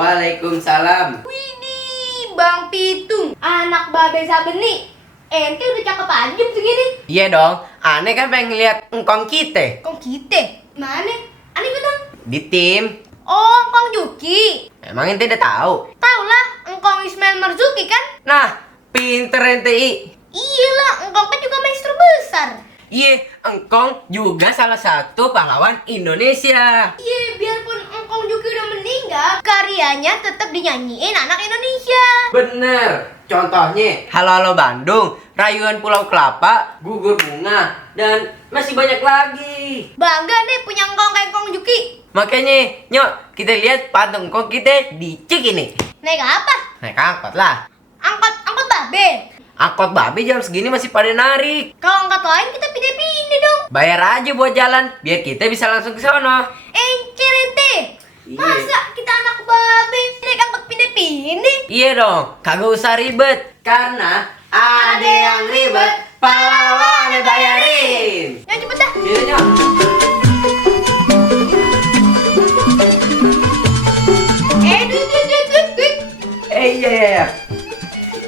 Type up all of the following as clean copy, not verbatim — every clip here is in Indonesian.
Waalaikumsalam. Widih, Bang Pitung, anak babe sabeni. Ente udah cakep aja jam segini. Iya dong, aneh kan pengen lihat engkong kita Kong kita? Mana? Aneh betul. di tim. Oh, Kong Juki. Emang ente udah tahu? Tahu lah, Engkong Ismail Marzuki kan? Nah, pinter ente. Iyalah, Engkong kan juga maestro besar. Iya, engkong juga salah satu pahlawan Indonesia. Iya, biarpun Engkong Juki udah meninggal, karyanya tetap dinyanyiin anak Indonesia. Bener. Contohnya, Halo Halo Bandung, Rayuan Pulau Kelapa, Gugur Bunga, dan masih banyak lagi. Bangga nih punya Engkong kayak Engkong Juki. Makanya, nyok, kita lihat patung engkong kita di Cik ini. Naik apa? Naik angkot lah. Angkot babe. Angkot babi jam segini masih pada narik. Kalau angkot lain kita pindah-pindah dong. Bayar aja buat jalan, biar kita bisa langsung ke sono. Encer ente. Iya. Masa kita anak babe naik angkot pindah-pindah? Iya dong, kagak usah ribet. Karena ada yang ribet, pahlawan bayarin. Ya cepet dah. Iya, nyok. Duit. Iya.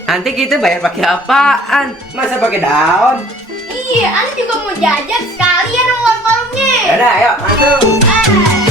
Nanti kita bayar pakai apaan? Masa pakai daun? Iya, Anda juga mau jajan sekalian sama warung-warungnya. Yaudah, ayo masuk. Ah.